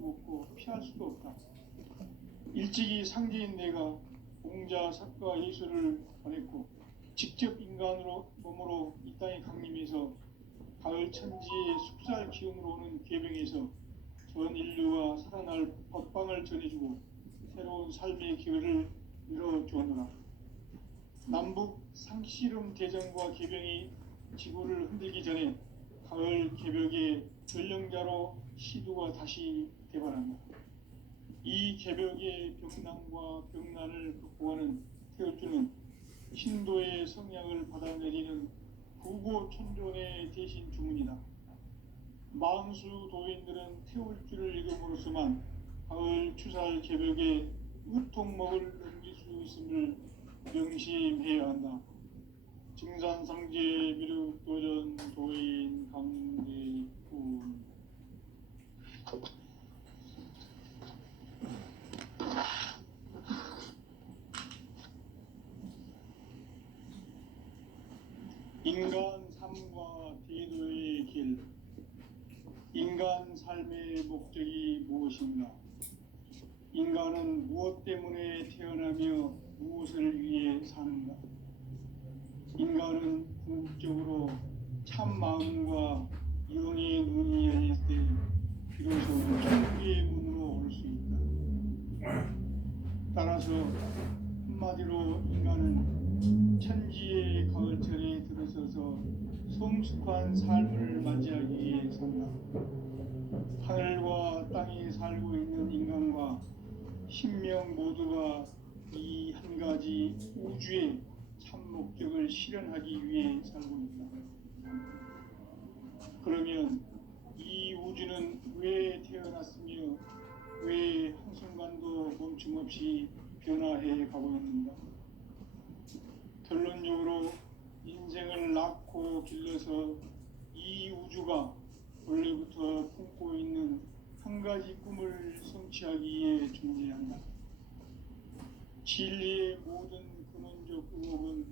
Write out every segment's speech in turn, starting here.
수 없고 피할 수도 없다. 일찍이 상제인 내가 공자, 사과, 예수를 보냈고 직접 인간으로 몸으로 이 땅에 강림해서 가을 천지의 숲살 기운으로 오는 계병에서 전 인류가 살아날 법방을 전해주고 새로운 삶의 기회를 열어주었노라. 남북 상씨름 대전과 계병이 지구를 흔들기 전에 가을 개벽의 전령자로 시두가 다시 대발한다. 이 개벽의 병난과 병난을 극복하는 태울주는 신도의 성량을 받아내리는 구고천존의 대신 주문이다. 망수 도인들은 태울주를 읽음으로써만 가을 추살 개벽의 의통목을 넘길 수 있음을 명심해야 한다. 증산상제 미륵도전 도인 강대군. 인간 삶과 대도의 길. 인간 삶의 목적이 무엇인가? 인간은 무엇 때문에 태어나며 무엇을 위해 사는가? 인간은 궁극적으로 참 마음과 영의 눈이 열릴 때 비로소 천국의 문으로 올 수 있다. 따라서 한마디로 인간은 천지의 가을철에 들어서서 성숙한 삶을 맞이하기 위해 산다. 하늘과 땅에 살고 있는 인간과 신명 모두가 이 한 가지 우주의 참 목적을 실현하기 위해 살고 있다. 그러면 이 우주는 왜 태어났으며 왜 한순간도 멈춤 없이 변화해 가고 있는가? 결론적으로 인생을 낳고 길러서 이 우주가 원래부터 품고 있는 한 가지 꿈을 성취하기 위해 존재한다. 진리의 모든 근원적 의혹은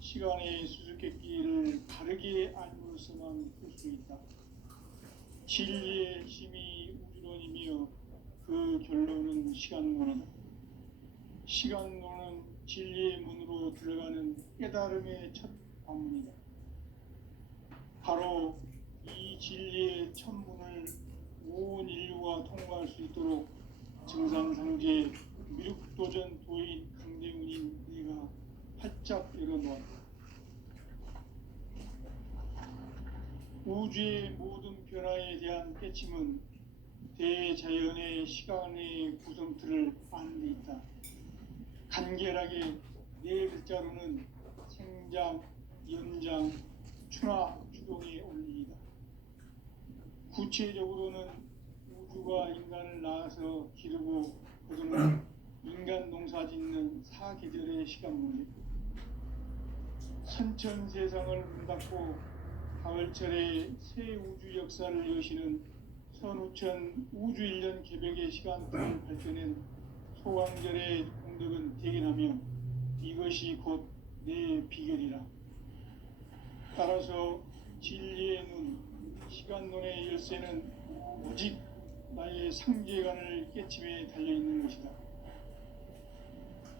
시간의 수수께끼를 바르게 알므로써만 풀 수 있다. 진리의 힘이 우주론이며 그 결론은 시간론이다. 시간론은 진리의 문으로 들어가는 깨달음의 첫 관문이다. 바로 이 진리의 첫 문을 온 인류가 통과할 수 있도록 증산상제 미륵도전 도인 강대훈인 내가 활짝 열어놓았다. 우주의 모든 변화에 대한 깨침은 대자연의 시간의 구성틀을 아는 데 있다. 간결하게 네 글자로는 생장, 연장, 추나 추동의 원리이다. 구체적으로는 우주가 인간을 낳아서 기르고 거듭나 인간 농사 짓는 사계절의 시간 문제, 선천 세상을 문닫고 가을철에 새 우주 역사를 여시는 선우천 우주 1년 개벽의 시간틀을 밝혀낸 소강절의 공덕은 대견하며 이것이 곧 내 비결이라. 따라서 진리의 눈, 시간론의 열쇠는 오직 나의 상계관을 깨침에 달려있는 것이다.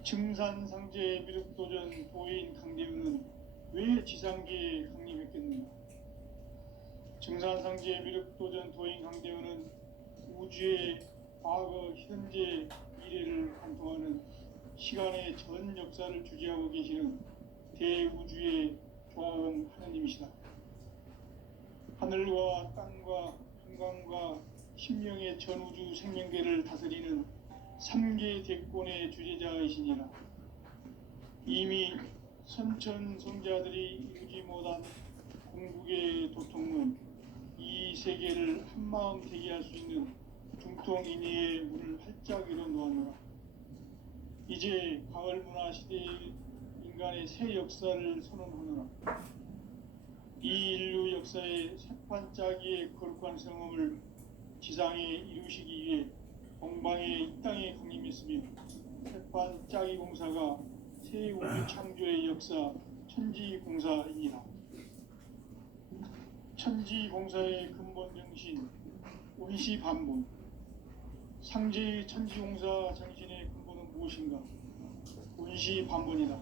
증산상제 미륵도전 도인 강대훈은 왜 지상계에 강림했겠는가? 증산상제 미륵도전 도인 강대훈은 우주의 과거, 현재, 미래를 관통하는 시간의 전 역사를 주재하고 계시는 대우주의 조화원 하느님이시다. 하늘과 땅과 한강과 신명의 전우주 생명계를 다스리는 3개 대권의 주재자이시니라. 이미 선천성자들이 이루지 못한 궁극의 도통은 이 세계를 한마음 되게 할 수 있는 중통인의의 문을 활짝 열어놓았노라. 이제 가을 문화 시대의 인간의 새 역사를 선언하노라. 이 인류 역사의 새판짜기의 거룩한 성험을 지상에 이루시기 위해 공방의 이 땅에 강림했으며 새판짜기 공사가 새 우주 창조의 역사 천지공사이니라. 천지공사의 근본 정신, 운시반복, 상제의 천지용사 정신의 근본은 무엇인가? 운시반본이다.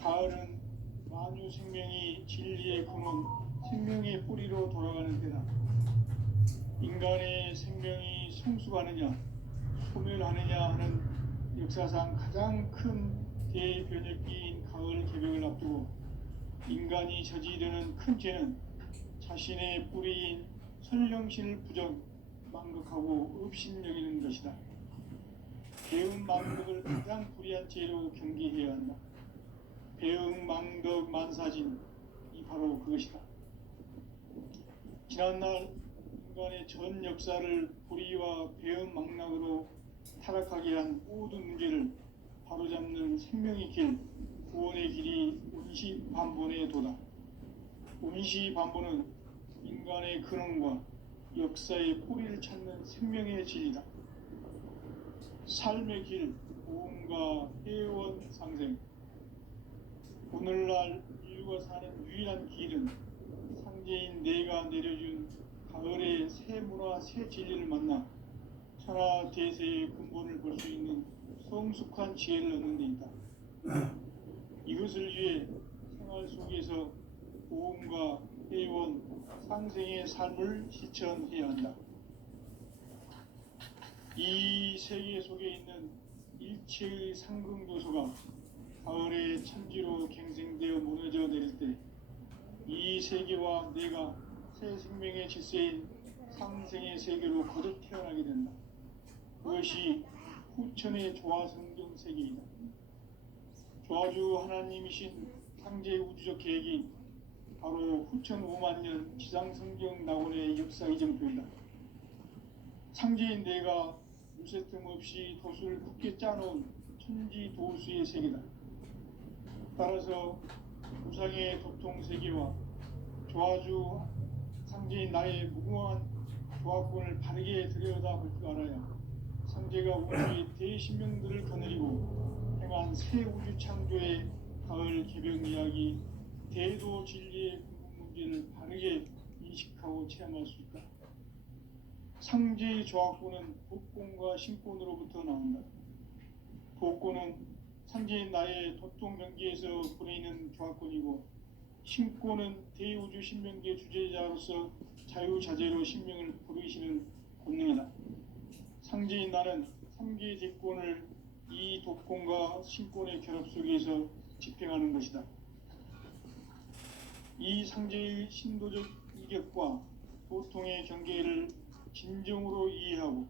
가을은 만유 생명이 진리의 근원, 생명의 뿌리로 돌아가는 때다. 인간의 생명이 성숙하느냐, 소멸하느냐 하는 역사상 가장 큰 대변혁기인 가을 개벽을 앞두고 인간이 저지르는 큰 죄는 자신의 뿌리인 선령신을 부정, 망극하고 업신여기는 것이다. 배응 망덕을 가장 불의한 죄로 경계해야 한다. 배응 망덕 만사진, 이 바로 그것이다. 지난날 인간의 전 역사를 불의와 배응 망락으로 타락하게 한 모든 문제를 바로잡는 생명의 길, 구원의 길이 운시반본의 도다. 운시반본은 인간의 근원과 역사의 뿌리를 찾는 생명의 진리다. 삶의 길, 보험과 회원 상생. 오늘날 인류가 사는 유일한 길은 상제인 내가 내려준 가을의 새 문화, 새 진리를 만나 천하 대세의 근본을 볼 수 있는 성숙한 지혜를 얻는 데 있다. 이것을 위해 생활 속에서 보험과 회원, 상생의 삶을 실천해야 한다. 이 세계 속에 있는 일체의 상극 요소가 가을의 천지로 갱생되어 무너져 내릴 때 이 세계와 내가 새 생명의 질서인 상생의 세계로 거듭 태어나게 된다. 그것이 후천의 조화성경 세계이다. 조화주 하나님이신 상제의 우주적 계획이 바로 후천 5만년 지상성경 낙원의 역사 이정표이다. 상제인 내가 유세 틈 없이 도수를 굳게 짜놓은 천지 도수의 세계다. 따라서 우상의 도통 세계와 조화주 상제인 나의 무궁한 조화권을 바르게 들여다볼 줄 알아야 상제가 우주의 대신명들을 거느리고 행한 새 우주 창조의 가을 개벽 이야기, 대도 진리의 궁극 문제를 바르게 인식하고 체험할 수 있다. 상제의 조화권은 복권과 신권으로부터 나온다. 복권은 상제인 나의 도통 경계에서 보내는 조화권이고, 신권은 대우주 신명계 주제자로서 자유자재로 신명을 부르시는 권능이다. 상제인 나는 3개의 대권을 이 독권과 신권의 결합 속에서 집행하는 것이다. 이 상제의 신도적 이격과 보통의 경계를 진정으로 이해하고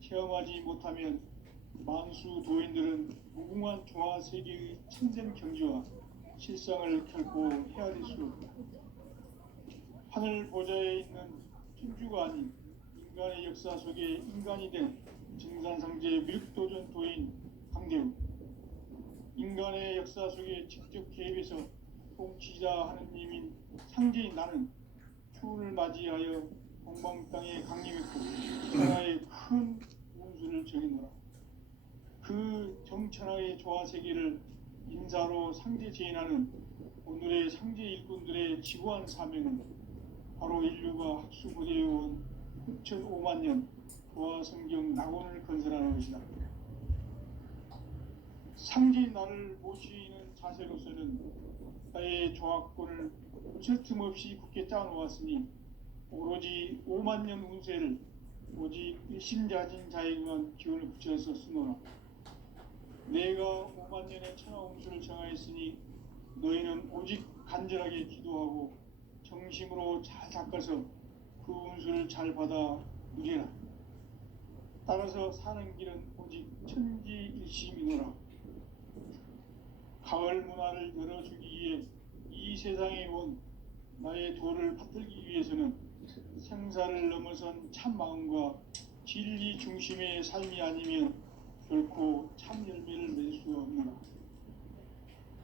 체험하지 못하면 만수 도인들은 무궁한 조화 세계의 참된 경지와 실상을 결코 헤아릴 수 없다. 하늘 보좌에 있는 천주가 아닌 인간의 역사 속에 인간이 된 증산상제 밀도전 도인 강대우, 인간의 역사 속에 직접 개입해서 통치자 하느님인 상제인 나는 추운을 맞이하여 동방 땅에 강림했고 천하의 큰 운수를 정해노라. 그 정천하의 조화 세계를 인사로 상제 제인하는 오늘의 상제 일꾼들의 지구한 사명은 바로 인류가 학수고대해온 후천 5만 년 조화 성경 낙원을 건설하는 것이다. 상제인 나를 모시는 자세로서는 나의 조화권을 어쩔 틈 없이 굳게 짜놓았으니 오로지 5만 년 운세를 오직 일심자진 자에게만 기운을 붙여서 쓰노라. 내가 5만 년의 천하 운수를 정하였으니 너희는 오직 간절하게 기도하고 정심으로 잘 닦아서 그 운수를 잘 받아 누리라. 따라서 사는 길은 오직 천지일심이노라. 가을 문화를 열어주기 위해 이 세상에 온 나의 도를 받들기 위해서는 생사를 넘어선 참 마음과 진리 중심의 삶이 아니면 결코 참 열매를 맺을 수 없노라.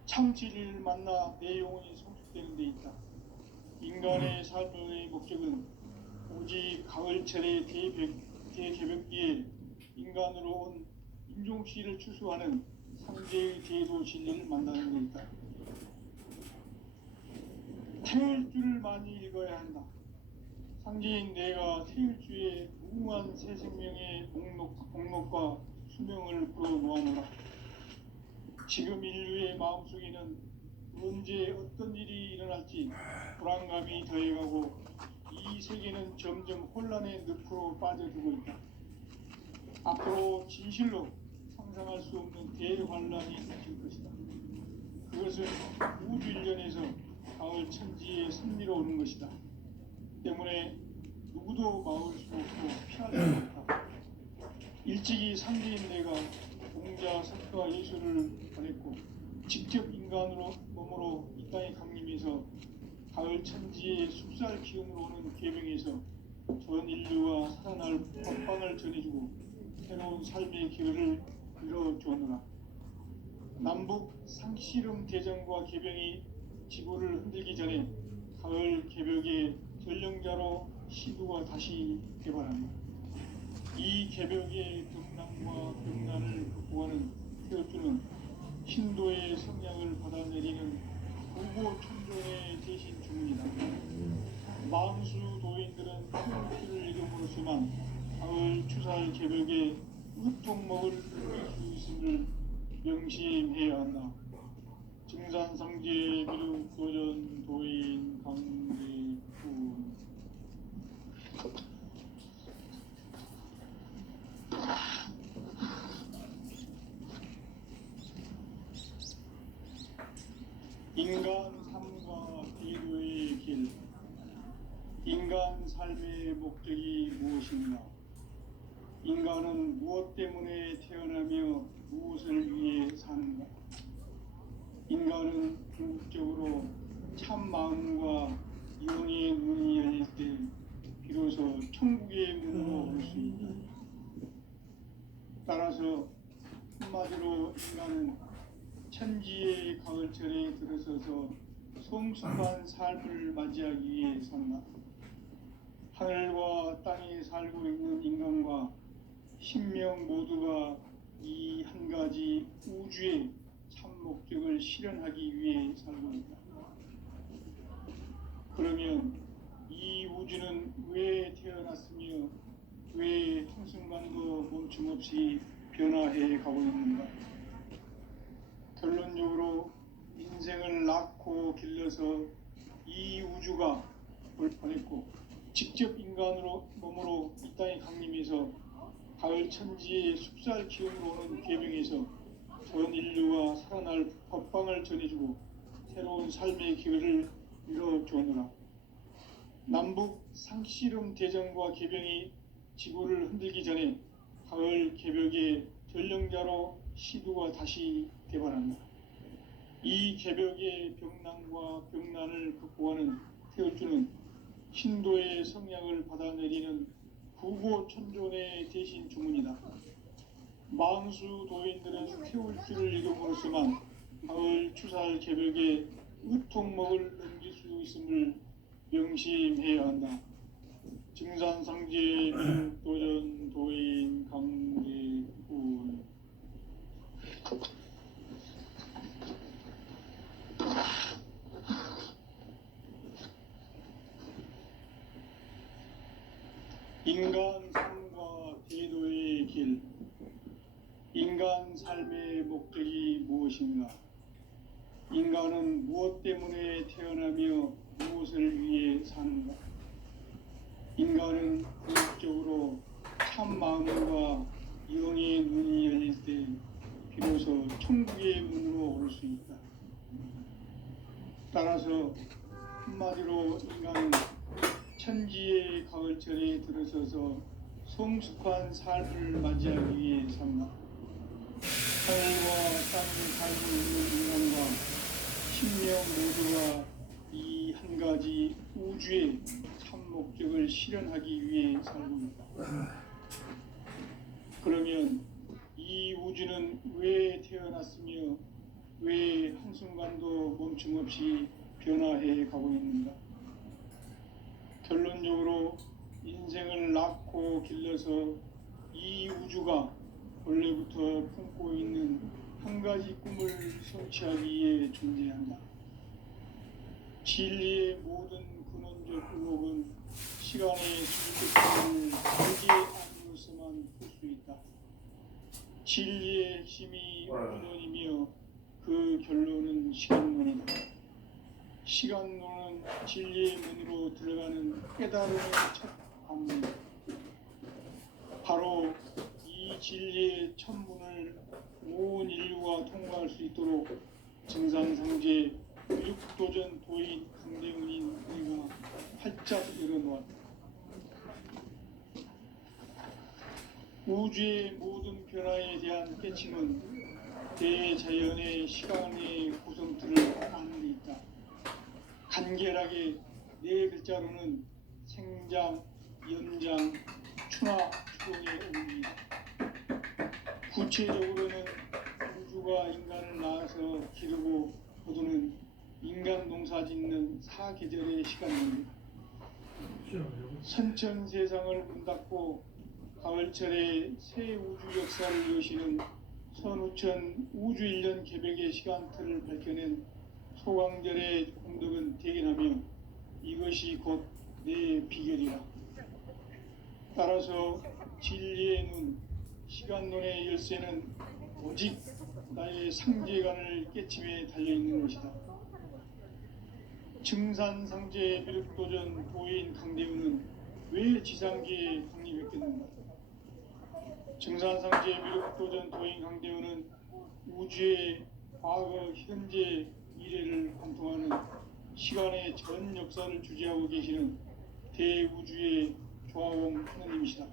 참 진리를 만나 내 영혼이 성숙되는 데 있다. 인간의 삶의 목적은 오직 가을철의 대개벽기에 인간으로 온 인종씨를 추수하는 상제의 제도 진리를 만나는 데 있다. 태일 줄을 많이 읽어야 한다. 상제인 내가 태일주의 무궁한 새 생명의 목록과 수명을 불어놓아노라. 지금 인류의 마음속에는 언제 어떤 일이 일어날지 불안감이 더해가고 이 세계는 점점 혼란의 늪으로 빠져들고 있다. 앞으로 진실로 상상할 수 없는 대환란이 닥칠 것이다. 그것은 우주 일련에서 가을 천지의 섭리로 오는 것이다. 때문에 누구도 막을 수 없고 피할 수 없다. 일찍이 상제인 내가 공자 석가 예수를 보냈고 직접 인간으로 몸으로 이 땅에 강림해서 가을 천지의 숲살 기운으로 오는 계명에서 전 인류와 살아날 법방을 전해주고 새로운 삶의 기회를 이뤄주었노라. 남북 상씨름 대전과 개병이 지구를 흔들기 전에 가을 개벽의 전령자로 시두가 다시 개발한다. 이 개벽의 등락과 병난을 극복하는 태어주는 신도의 성량을 받아내리는 고고천종의 대신 주문이다. 만수 도인들은 태어주를 이름으로서만 가을 추살 개벽의 으통먹을 누릴 수 있음을 명심해야 한다. 증산상제 미륵 도전 도인 강제군. 인간 삶과 기도의 길. 인간 삶의 목적이 무엇인가? 인간은 무엇 때문에 태어나며 무엇을 위해 사는가? 인간은 궁극적으로 참 마음과 영의 눈이 열릴 때 비로소 천국의 문으로 올 수 있다. 따라서 한마디로 인간은 천지의 가을철에 들어서서 성숙한 삶을 맞이하기 위해 산다. 하늘과 땅에 살고 있는 인간과 신명 모두가 이 한 가지 우주의 참 목적을 실현하기 위해 살고 있다. 그러면 이 우주는 왜 태어났으며 왜 한순간도 멈춤 없이 변화해 가고 있는가? 결론적으로 인생을 낳고 길러서 이 우주가 보냈고 직접 인간으로 몸으로 이 땅에 강림해서 가을 천지의 숲살 기운으로 오는 계명에서 전 인류가 살아날 법방을 전해주고 새로운 삶의 기회를 이뤄주었노라. 남북 상씨름 대전과 개병이 지구를 흔들기 전에 가을 개벽의 전령자로 시두가 다시 개발한다. 이 개벽의 병난과 병난을 극복하는 태어주는 신도의 성량을 받아내리는 구고천존의 대신 주문이다. 만수 도인들은 태울주를 이름으로서만 가을 추살 개벽에 으통먹을 넘길 수 있음을 명심해야 한다. 증산상제 미륵 도전 도인 강제군. 인간 삶과 제도의 길. 인간 삶의 목적이 무엇인가? 인간은 무엇 때문에 태어나며 무엇을 위해 사는가? 인간은 궁극적으로 참 마음과 영의 눈이 열릴 때 비로소 천국의 문으로 올 수 있다. 따라서 한마디로 인간은 천지의 가을철에 들어서서 성숙한 삶을 맞이하기 위해 산다. 하늘과 땅을 살고 있는 인간과 신명 모두가 이 한 가지 우주의 참 목적을 실현하기 위해 살고 있다. 그러면 이 우주는 왜 태어났으며 왜 한순간도 멈춤 없이 변화해 가고 있는가? 결론적으로 인생을 낳고 길러서 이 우주가 원래부터 품고 있는 한 가지 꿈을 성취하기 위해 존재한다. 진리의 모든 근원적 의혹은 시간의 질끝을 알지 않으로서만 볼 수 있다. 진리의 핵심이 근원이며 그 결론은 시간론이다. 시간론은 진리의 문으로 들어가는 깨달음의 첫 관문이다. 바로 이 진리의 첫 문을 온 인류가 통과할 수 있도록 정상상제 육도전 도인 강대훈인 우리가 활짝 열어놓았다. 우주의 모든 변화에 대한 깨침은 대자연의 시간의 구성틀을 아는 데 있다. 간결하게 네 글자로는 생장, 연장, 추나 추동의 의미이다. 구체적으로는 우주가 인간을 낳아서 기르고 거두는 인간 농사 짓는 사계절의 시간입니다. 선천 세상을 문 닫고 가을철에 새 우주 역사를 여시는 선우천 우주 1년 개백의 시간틀을 밝혀낸 소강절의 공덕은 대견하며 이것이 곧 내 비결이라. 따라서 진리의 눈, 시간론의 열쇠는 오직 나의 상제관을 깨침에 달려있는 것이다. 증산상제 미륵도전 도인 강대훈은 왜 지상계에 독립했겠는가? 증산상제 미륵도전 도인 강대훈은 우주의 과거, 현재, 미래를 관통하는 시간의 전 역사를 주재하고 계시는 대우주의 조화원 하느님이시다.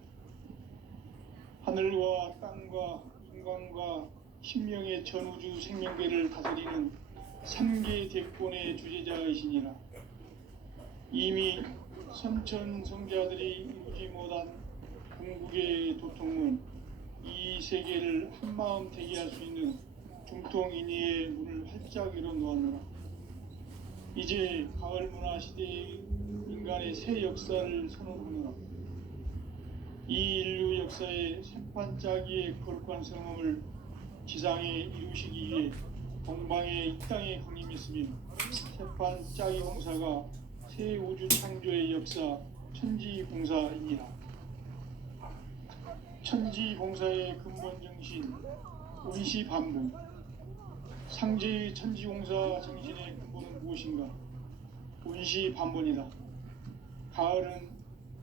하늘과 땅과 인간과 신명의 전우주 생명계를 다스리는 3개 대권의 주재자이시니라. 이미 선천 성자들이 이루지 못한 궁극의 도통은 이 세계를 한마음 대기할 수 있는 중통인의의 문을 활짝 열어놓았노라. 이제 가을 문화 시대의 인간의 새 역사를 선언하노라. 이 인류 역사의 새판짜기의 거룩한 성함을 지상에 이루시기 위해 동방의 이 땅에 강림했으며 새판짜기 공사가 새 우주 창조의 역사 천지공사이니라. 천지공사의 근본 정신 운시반복. 상제의 천지공사 정신의 근본은 무엇인가? 운시반본이다. 가을은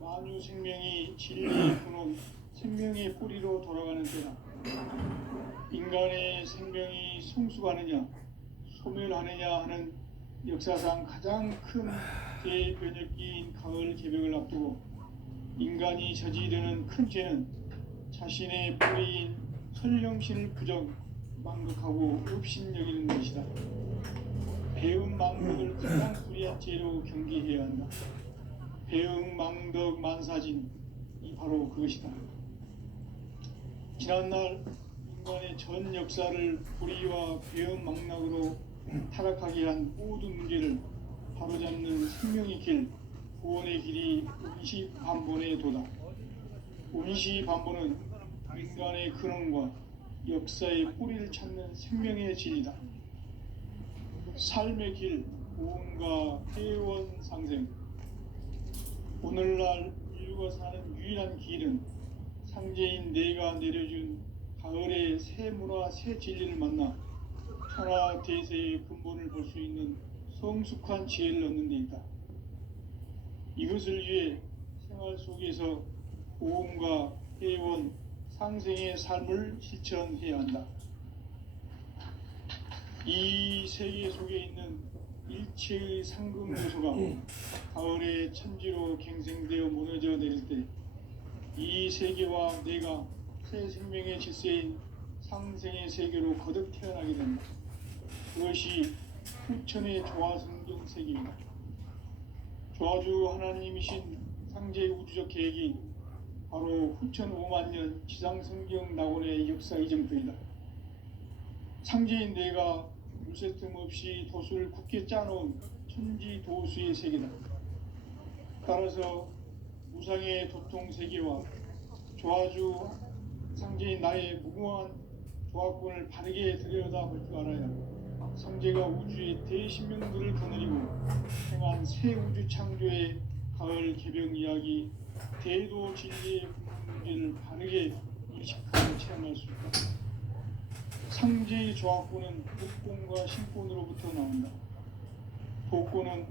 만유 생명이 진리의 근원, 생명의 뿌리로 돌아가는 때다. 인간의 생명이 성숙하느냐, 소멸하느냐 하는 역사상 가장 큰 대변혁기인 가을 개벽을 앞두고 인간이 저지르는 큰 죄는 자신의 뿌리인 설령신을 부정, 망극하고 업신여기는 것이다. 배움 망덕을 가장 불의한 죄로 경계해야 한다. 배움 망덕 만사진이 바로 그것이다. 지난날 인간의 전 역사를 불의와 배움 망락으로 타락하게 한 모든 문제를 바로잡는 생명의 길, 구원의 길이 운시반본의 도다. 운시반본은 인간의 근원과 역사의 뿌리를 찾는 생명의 진리다. 삶의 길, 구원과 회원 상생. 오늘날 인류가 사는 유일한 길은 상제인 내가 내려준 가을의 새 문화, 새 진리를 만나 천하 대세의 근본을 볼 수 있는 성숙한 지혜를 얻는 데 있다. 이것을 위해 생활 속에서 고음과 회원, 상생의 삶을 실천해야 한다. 이 세계 속에 있는 일체의 상금 요소가 가을의 천지로 갱생되어 무너져 내릴 때 이 세계와 내가 새 생명의 질서인 상생의 세계로 거듭 태어나게 된다. 그것이 후천의 조화성경 세계이다. 조화주 하나님이신 상제의 우주적 계획이 바로 후천 5만년 지상성경 낙원의 역사 이정표이다. 상제인 내가 물새틈 없이 도수를 굳게 짜놓은 천지도수의 세계다. 따라서 무상의 도통 세계와 조화주 상제인 나의 무궁한 조화권을 바르게 들여다볼 줄 알아야 상제가 우주의 대신명들을 거느리고 행한 새 우주 창조의 가을 개벽 이야기, 대도 진리의 문제를 바르게 인식하고 체험할 수 있다. 상제의 조합구는 묵공과 신권으로부터 나온다. 복고는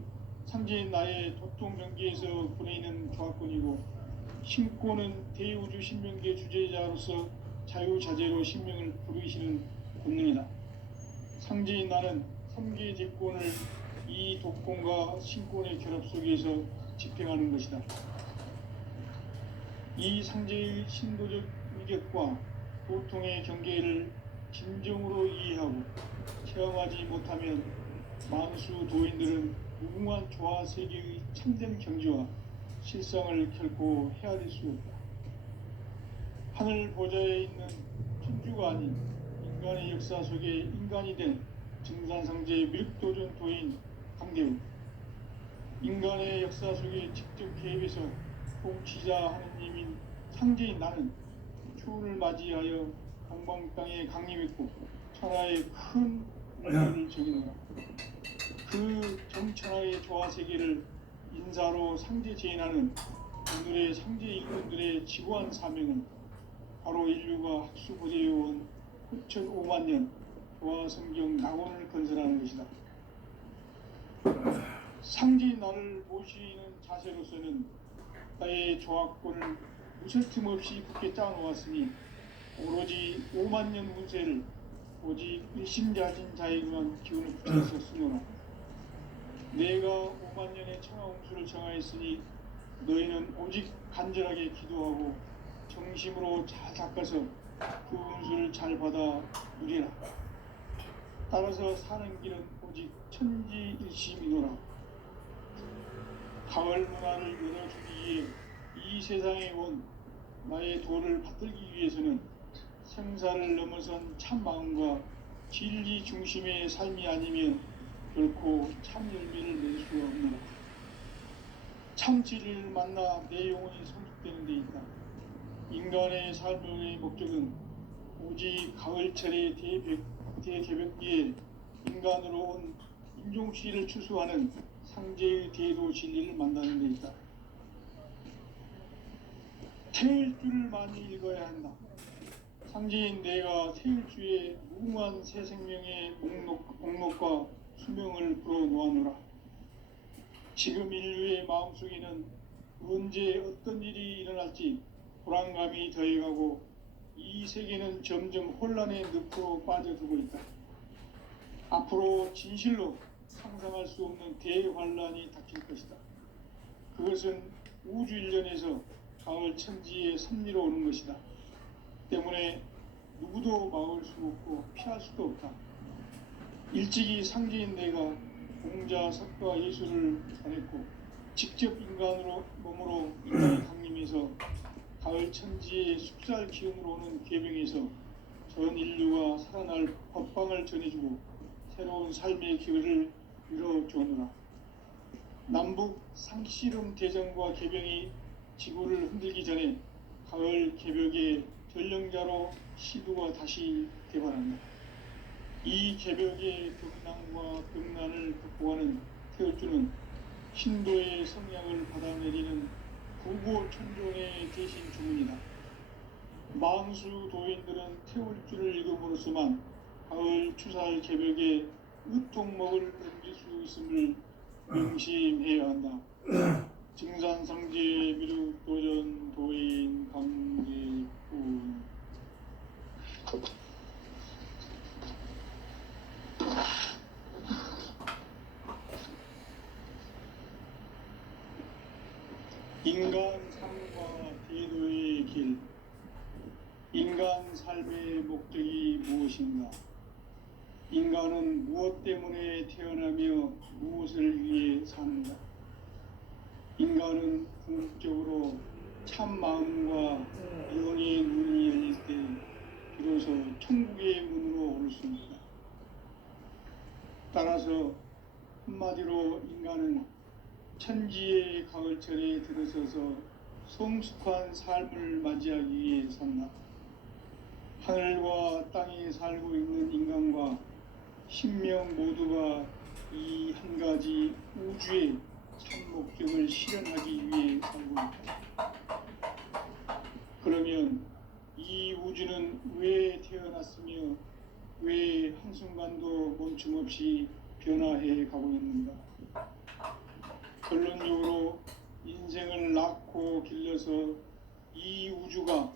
상제인 나의 도통명기에서 보내는 조합권이고, 신권은 대우주 신명계 주제자로서 자유자재로 신명을 부르시는 권능이다. 상제인 나는 3개의 제권을 이 독권과 신권의 결합 속에서 집행하는 것이다. 이 상제의 신도적 위격과 보통의 경계를 진정으로 이해하고 체험하지 못하면 만수 도인들은 무궁한 조화 세계의 참된 경지와 실상을 결코 헤아릴 수 없다. 하늘 보좌에 있는 천주가 아닌 인간의 역사 속에 인간이 된 증산상제의 미륵도전 도인 강대우, 인간의 역사 속에 직접 개입해서 통치자 하느님인 상제인 나는 추운을 맞이하여 동방 땅에 강림했고 천하의 큰 문제를 정의노라. 그 정천하의 조화 세계를 인사로 상제 제인하는 오늘의 상제 일꾼들의 지구한 사명은 바로 인류가 학수고대해온 9,500만 년 조화 성경 낙원을 건설하는 것이다. 상제인 나를 모시는 자세로서는 나의 조합권을 무설틈 없이 굳게 짜놓았으니 오로지 5만 년 운세를 오직 일심자진 자에게만 기운을 붙여서 쓰노라. 내가 5만 년의 청하홍수를 정하였으니 너희는 오직 간절하게 기도하고 정심으로 잘 닦아서 그 운수를 잘 받아 누리라. 따라서 사는 길은 오직 천지일심이노라. 가을 문화를 열어주기 위해 이 세상에 온 나의 도를 받들기 위해서는 생사를 넘어선 참 마음과 진리 중심의 삶이 아니면 결코 참 열매를 낼 수가 없노라. 참 진리를 만나 내 영혼이 성숙되는 데 있다. 인간의 삶의 목적은 오직 가을철의 대개벽기에 인간으로 온 인종씨를 추수하는 상제의 대도 진리를 만나는 데 있다. 태일주를 많이 읽어야 한다. 상제인 내가 태일주의 무궁한 새 생명의 목록과 수명을 불어놓아노라. 지금 인류의 마음속에는 언제 어떤 일이 일어날지 불안감이 더해가고 이 세계는 점점 혼란의 늪으로 빠져들고 있다. 앞으로 진실로 상상할 수 없는 대환란이 닥칠 것이다. 그것은 우주 일련에서 가을 천지의 섭리로 오는 것이다. 때문에 누구도 막을 수 없고 피할 수도 없다. 일찍이 상제인 내가 공자, 석가, 예술을 전했고 직접 인간으로 몸으로 인간의 강림에서 가을 천지의 숲살 기운으로 오는 계병에서 전 인류가 살아날 법방을 전해주고 새로운 삶의 기회를 이뤄주노라. 남북 상씨름 대전과 개병이 지구를 흔들기 전에 가을 개벽의 전령자로 시도가 다시 개발한다. 이 개벽의 격난과 병난을 극복하는 태울주는 신도의 성량을 받아내리는 구고천종의 대신 주문이다. 만수 도인들은 태울주를 읽음으로써만 가을 추살 개벽에 의통목을 넘길 수 있음을 명심해야 한다. 증산상제 미륵도전 도인 강제군. 인간 삶과 대도의 길. 인간 삶의 목적이 무엇인가? 인간은 무엇 때문에 태어나며 무엇을 위해 사는가? 인간은 궁극적으로 참 마음과 영의 문이 열릴 때 비로소 천국의 문으로 오를 수 있다. 따라서 한마디로 인간은 천지의 가을철에 들어서서 성숙한 삶을 맞이하기 위해 산다. 하늘과 땅에 살고 있는 인간과 신명 모두가 이 한 가지 우주의 참 목적을 실현하기 위해 살고 있다. 그러면 이 우주는 왜 태어났으며 왜 한순간도 멈춤없이 변화해 가고 있는가? 결론적으로 인생을 낳고 길러서 이 우주가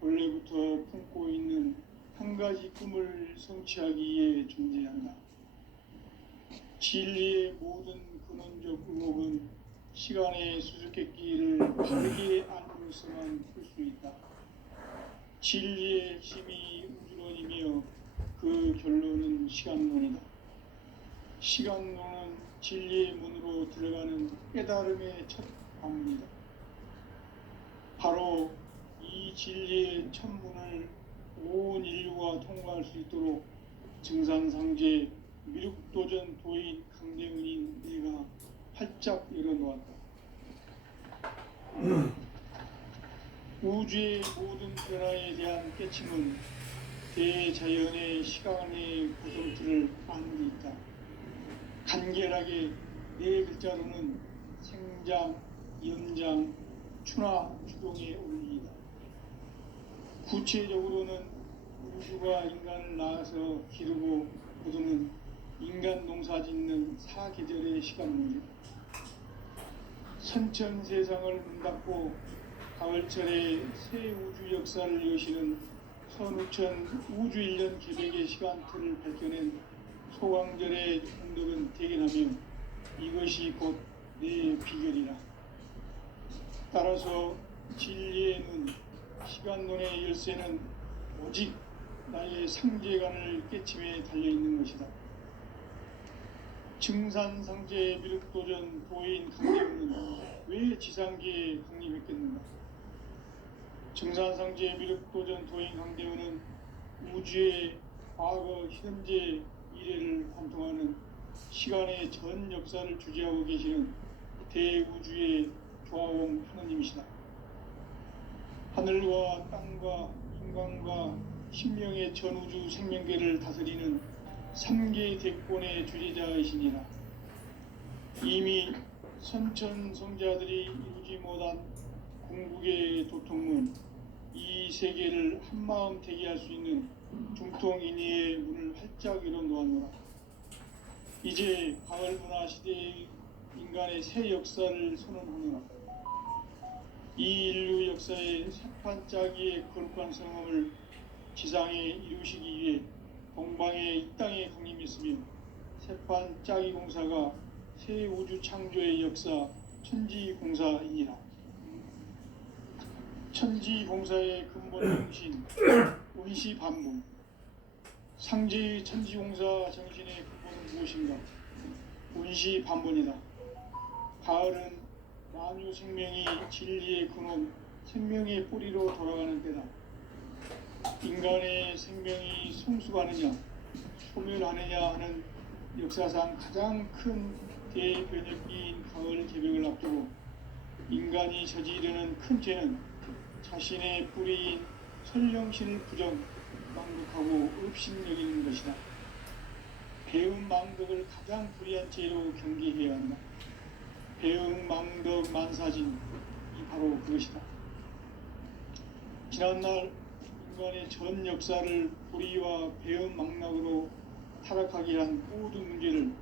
원래부터 품고 있는 한 가지 꿈을 성취하기 위해 존재한다. 진리의 모든 근원적 의목은 시간의 수수께끼를 바르게 알므로서만 풀 수 있다. 진리의 힘이 우주론이며 그 결론은 시간론이다. 시간론은 진리의 문으로 들어가는 깨달음의 첫 방문이다. 바로 이 진리의 첫 문을 온 인류가 통과할 수 있도록 증산상제 미륵도전 도인 강대훈인 내가 활짝 열어놓았다. 우주의 모든 변화에 대한 깨침은 대자연의 시간의 구성틀을 아는 데 있다. 간결하게 네 글자로는 생장, 연장, 추나 추동의 원리이다. 구체적으로는 우주가 인간을 낳아서 기르고 거두는 인간 농사 짓는 사계절의 시간론이다. 선천 세상을 문 닫고 가을철에 새 우주 역사를 여시는 선우천 우주 1년 계획의 시간틀을 밝혀낸 소강절의 공덕은 대견하며 이것이 곧 내 비결이라. 따라서 진리의 눈, 시간론의 열쇠는 오직 나의 상제관을 깨침에 달려있는 것이다. 증산상제 미륵도전 도인 강대훈은 왜 지상계에 강림했겠는가? 증산상제 미륵도전 도인 강대훈은 우주의 과거, 현재, 미래를 관통하는 시간의 전 역사를 주재하고 계시는 대우주의 조화원 하느님이시다. 하늘과 땅과 인간과 신명의 전우주 생명계를 다스리는 3개 대권의 주재자이시니라. 이미 선천성자들이 이루지 못한 궁극의 도통문, 이 세계를 한마음 대기할 수 있는 중통인의의 문을 활짝 열어놓았노라. 이제 가을 문화 시대의 인간의 새 역사를 선언하노라. 이 인류 역사의 새판짜기의 거룩한 성함을 지상에 이루시기 위해 동방의 이 땅에 강림했으며 새판짜기 공사가 새 우주 창조의 역사 천지공사이니라. 천지공사의 근본 정신 운시반문, 상제의 천지공사 정신의 근본은 무엇인가? 운시반문이다. 가을은 만유 생명이 진리의 근원, 생명의 뿌리로 돌아가는 때다. 인간의 생명이 성숙하느냐, 소멸하느냐 하는 역사상 가장 큰 대변혁기인 가을 개벽을 앞두고 인간이 저지르는 큰 죄는 자신의 뿌리인 설령신을 부정, 망극하고 업신여기는 것이다. 배움 망덕을 가장 불의한 죄로 경계해야 한다. 배움 망덕 만사진이 바로 그것이다. 지난날 인간의 전 역사를 불의와 배움 망락으로 타락하게 한 모든 문제를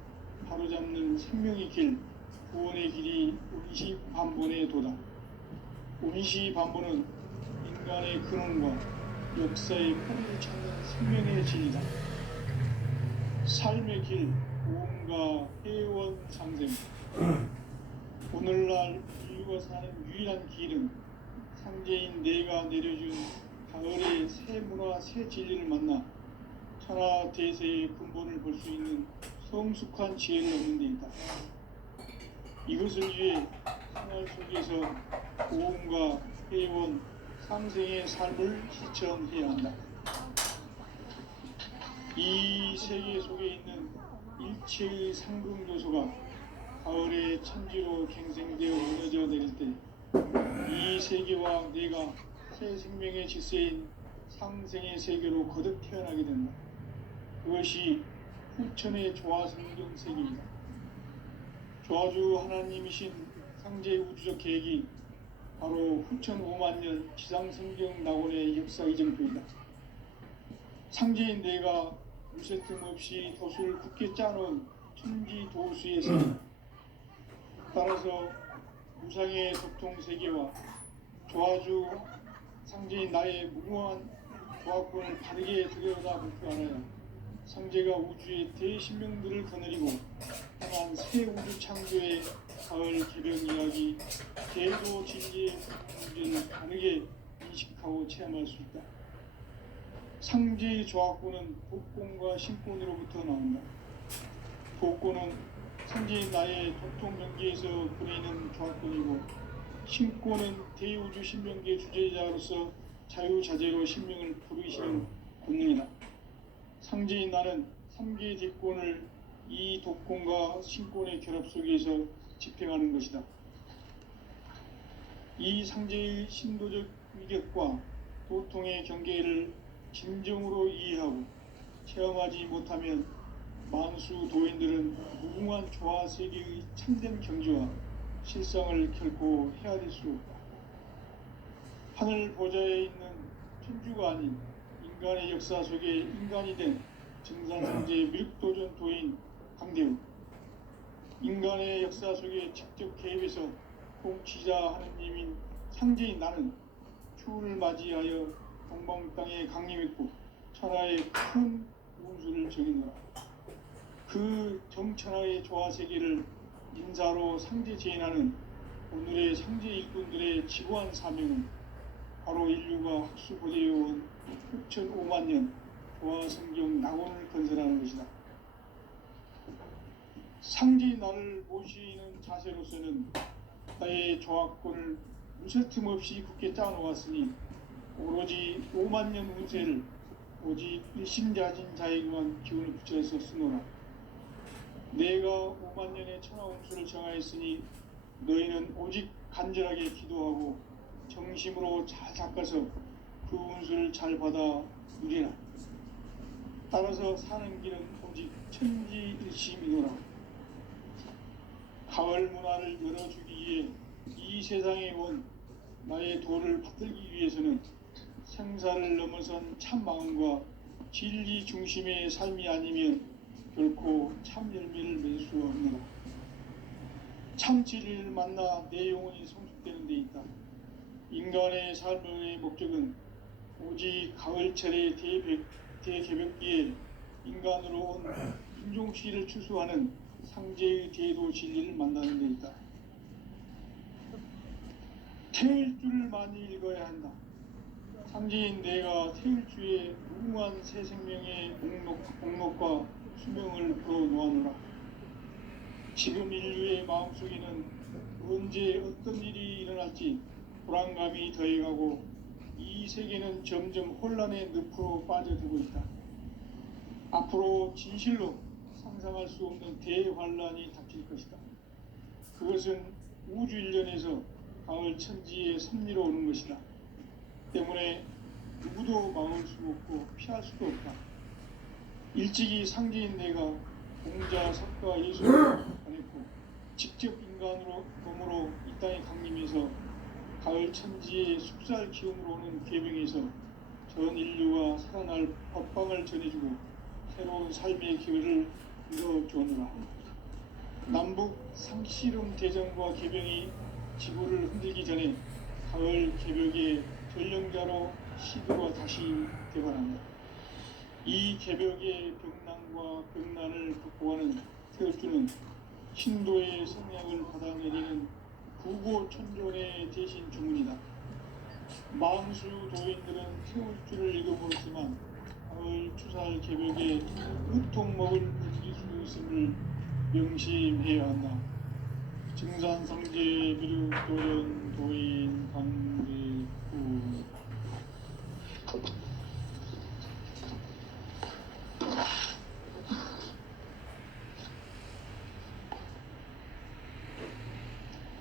바로잡는 생명의 길, 구원의 길이 운시반본의 도다. 운시반본은 인간의 근원과 역사의 뿌리를 찾는 생명의 진이다. 삶의 길, 구원과 회원 상생. 오늘날 인류가 사는 유일한 길은 상제인 내가 내려준 가을의 새 문화, 새 진리를 만나 천하 대세의 근본을 볼 수 있는 성숙한 지혜를 얻는 데 있다. 이것을 위해 생활 속에서 고음과 회원, 상생의 삶을 실천해야 한다. 이 세계 속에 있는 일체의 상금 요소가 가을의 천지로 갱생되어 무너져 내릴 때 이 세계와 내가 새 생명의 질서인 상생의 세계로 거듭 태어나게 된다. 그것이 후천의 조화성경 세계이다. 조아주 하나님이신 상제 우주적 계획이 바로 후천 5만 년 지상성경 낙원의 역사 이정표이다. 상제인 내가 무쇠 틈 없이 돛을 굳게 짜놓은 천지 도수에서 따라서 무상의 도통 세계와 조아주 상제인 나의 무궁한 조합권을 바르게 들여다볼 줄 알아야 상제가 우주의 대신명들을 거느리고 향한 새 우주 창조의 가을 개벽 이야기, 대도 진리의 문제를 바르게 인식하고 체험할 수 있다. 상제의 조합권은 복권과 신권으로부터 나온다. 복권은 상제인 나의 도통 명계에서 보내는 조합권이고, 신권은 대우주 신명계 주제자로서 자유자재로 신명을 부르시는 권능이다. 상제인 나는 3개의 대권을 이 독권과 신권의 결합 속에서 집행하는 것이다. 이 상제의 신도적 위격과 도통의 경계를 진정으로 이해하고 체험하지 못하면 만수 도인들은 무궁한 조화 세계의 참된 경지와 실상을 결코 헤아릴 수 없다. 하늘 보좌에 있는 천주가 아닌 인간의 역사 속에 인간이 된 증산상제의 밀도전 도인 강대우, 인간의 역사 속에 직접 개입해서 통치자 하느님인 상제인 나는 추운을 맞이하여 동방 땅에 강림했고 천하의 큰 운수를 정했노라. 그 정천하의 조화 세계를 인사로 상제 제인하는 오늘의 상제 일꾼들의 지고한 사명은 바로 인류가 학수고대해온 6,5만 년 조화 성경 낙원을 건설하는 것이다. 상제인 나를 모시는 자세로서는 나의 조합권을 무쇠틈 없이 굳게 짜놓았으니 오로지 5만 년 운세를 오직 일심자진 자에게만 기운을 붙여서 쓰노라. 내가 5만 년의 천하 운수를 정하였으니 너희는 오직 간절하게 기도하고 정심으로 잘 닦아서 그 운수를 잘 받아 누리라. 따라서 사는 길은 오직 천지일심이노라. 가을 문화를 열어주기 위해 이 세상에 온 나의 도를 받들기 위해서는 생사를 넘어선 참 마음과 진리 중심의 삶이 아니면 결코 참 열매를 맺을 수 없노라. 참 진리를 만나 내 영혼이 성숙되는 데 있다. 인간의 삶의 목적은 오직 가을철의 대개벽기에 인간으로 온 인종시를 추수하는 상제의 대도 진리를 만나는 데 있다. 태일 줄을 많이 읽어야 한다. 상제인 내가 태일 주에 무궁한 새 생명의 목록과 수명을 풀어놓아노라. 지금 인류의 마음속에는 언제 어떤 일이 일어날지 불안감이 더해가고 이 세계는 점점 혼란의 늪으로 빠져들고 있다. 앞으로 진실로 상상할 수 없는 대환란이 닥칠 것이다. 그것은 우주 일련에서 가을 천지의 섭리로 오는 것이다. 때문에 누구도 막을 수 없고 피할 수도 없다. 일찍이 상제인 내가 공자, 석가, 예수를 보냈고 직접 인간으로 몸으로 이 땅에 강림해서 가을 천지의 숙살 기운으로 오는 계명에서 전 인류가 살아날 법방을 전해주고 새로운 삶의 기회를 이뤄주었노라. 남북 상씨름 대전과 개병이 지구를 흔들기 전에 가을 개벽의 전령자로 시도가 다시 되관한다. 이 개벽의 병난과 병난을 극복하는 태울주는 신도의 성령을 받아내리는 구고천존의 대신 주문이다. 망수 도인들은 태울주를 읽어보았지만 가을 추살 개벽에 으통먹을 느낄 수 있음을 명심해야 한다. 증산상제 미륵도전 도인 강제구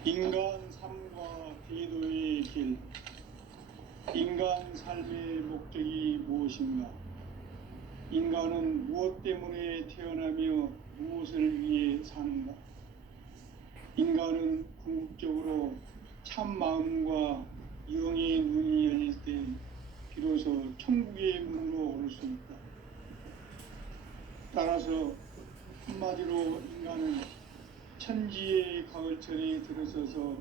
인간 삶과 대도의 길. 인간 삶의 목적이 무엇인가? 인간은 무엇 때문에 태어나며 무엇을 위해 사는가? 인간은 궁극적으로 참 마음과 영의 눈이 열릴 때 비로소 천국의 문으로 오를 수 있다. 따라서 한마디로 인간은 천지의 가을철에 들어서서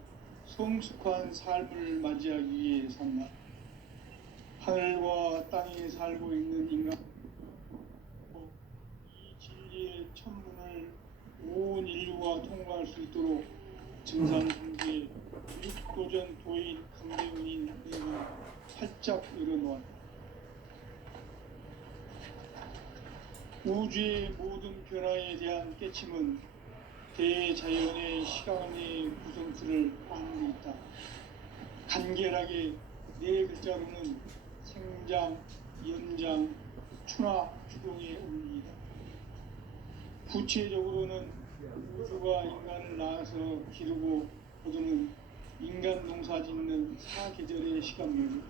성숙한 삶을 맞이하기 위해 산다. 하늘과 땅에 살고 있는 인간, 이 진리의 천문을 온 인류가 통과할 수 있도록 증산성제 육도전 도인 강대훈인 내가 활짝 열어놓았다. 우주의 모든 변화에 대한 깨침은 대자연의 시간의 구성틀을 담고 있다. 간결하게 네 글자로는 생장, 연장, 추나 추동의 원리이다. 구체적으로는 우주가 인간을 낳아서 기르고 거두는 인간 농사 짓는 사계절의 시간묘로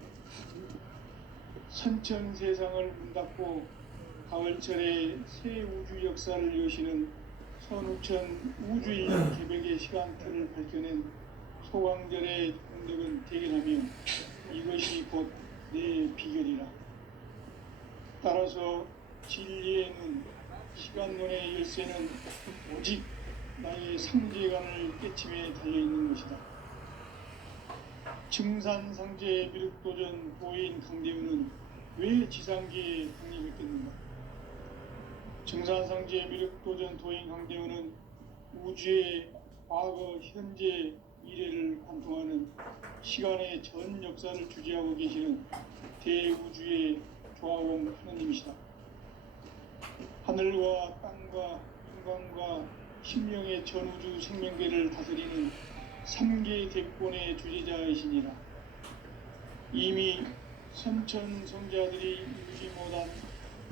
선천 세상을 문 닫고 가을철에 새 우주 역사를 여시는 선우천 우주인력 개백의 시간틀을 밝혀낸 소강절의 공덕은 대견하며 이것이 곧 내 비결이라. 따라서 진리의 눈, 시간론의 열쇠는 오직 나의 상제관을 깨침에 달려있는 것이다. 증산상제 미륵도전 보인 강대훈은 왜 지상계에 독립했겠는가? 증산상제 미륵도전 도인 강대훈은 우주의 과거, 현재, 미래를 관통하는 시간의 전 역사를 주재하고 계시는 대우주의 조화원 하느님이시다. 하늘과 땅과 인간과 심령의 전우주 생명계를 다스리는 3계 대권의 주재자이시니라. 이미 선천성자들이 이루지 못한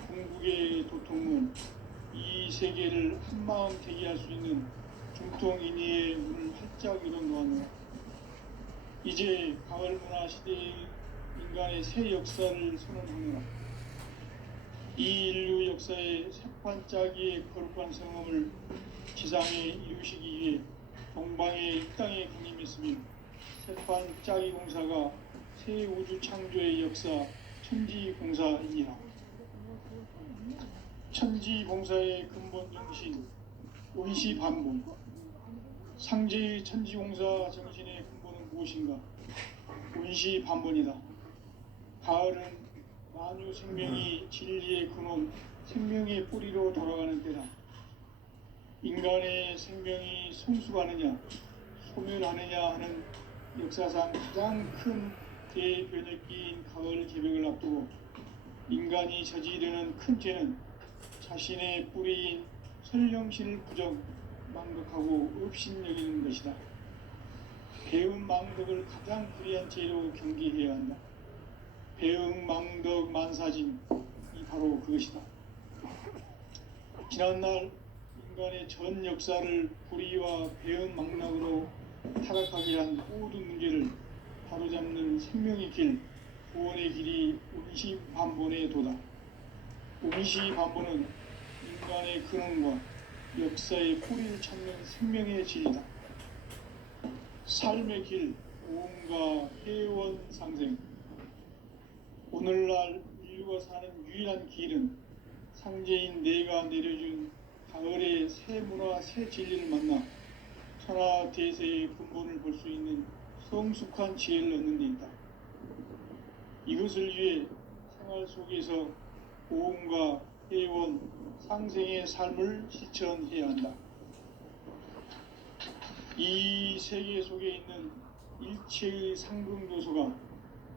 궁극의 도통은 이 세계를 한마음 되게 할 수 있는 중통인의의 문을 활짝 열어놓았노라. 이제 가을문화 시대의 인간의 새 역사를 선언하노라. 이 인류 역사의 새판짜기의 거룩한 성험을 지상에 이루시기 위해 동방의 이 땅에 강림했으며 새판짜기 공사가 새 우주 창조의 역사 천지공사이니라. 천지공사의 근본 정신 원시반복. 상제의 천지공사 정신의 근본은 무엇인가? 원시반복이다. 가을은 만유 생명이 진리의 근원, 생명의 뿌리로 돌아가는 때다. 인간의 생명이 성숙하느냐, 소멸하느냐 하는 역사상 가장 큰 대변혁기인 가을 개벽을 앞두고 인간이 저지르는 큰 죄는 자신의 뿌리인 설령신을 부정, 망덕하고 업신여기는 것이다. 배은 망덕을 가장 불의한 죄로 경계해야 한다. 배은 망덕 만사짐이 바로 그것이다. 지난날 인간의 전 역사를 불의와 배은 망락으로 타락하게 한 모든 문제를 바로잡는 생명의 길, 구원의 길이 원시반본의 도다. 원시반본은 인간의 근원과 역사의 뿌리를 찾는 생명의 진리다. 삶의 길, 오음과 회원 상생. 오늘날 인류가 사는 유일한 길은 상제인 내가 내려준 가을의 새 문화, 새 진리를 만나 천하 대세의 근본을 볼 수 있는 성숙한 지혜를 얻는 데 있다. 이것을 위해 생활 속에서 오음과 회원, 상생의 삶을 실천해야 한다. 이 세계 속에 있는 일체의 상승도소가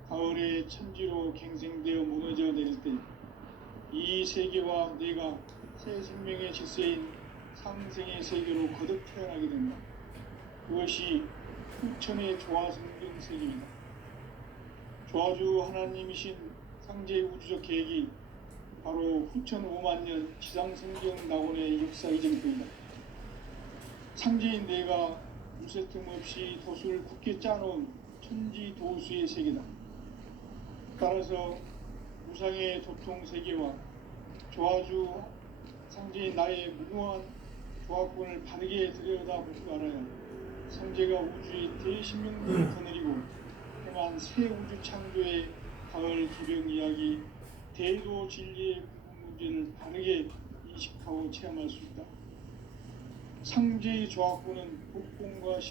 가을의 천지로 갱생되어 무너져 내릴 때 이 세계와 내가 새 생명의 질서인 상생의 세계로 거듭 태어나게 된다. 그것이 후천의 조화성경 세계이다. 조화주 하나님이신 상제 우주적 계획이 바로 후천 5만 년 지상성경 낙원의 역사 이전표이다. 상제인 내가 무쇠틈 없이 도수를 굳게 짜놓은 천지 도수의 세계다. 따라서 무상의 도통 세계와 조화주 상제인 나의 무궁한 조화권을 바르게 들여다볼 줄 알아야 한다. 성제가 우주의 대신명들을 거느리고 행한 새 우주 창조의 가을 기병 이야기, 대도 진리의 구분 문제를 다르게 인식하고 체험할 수 있다. 상제의 조합부는 국공과 신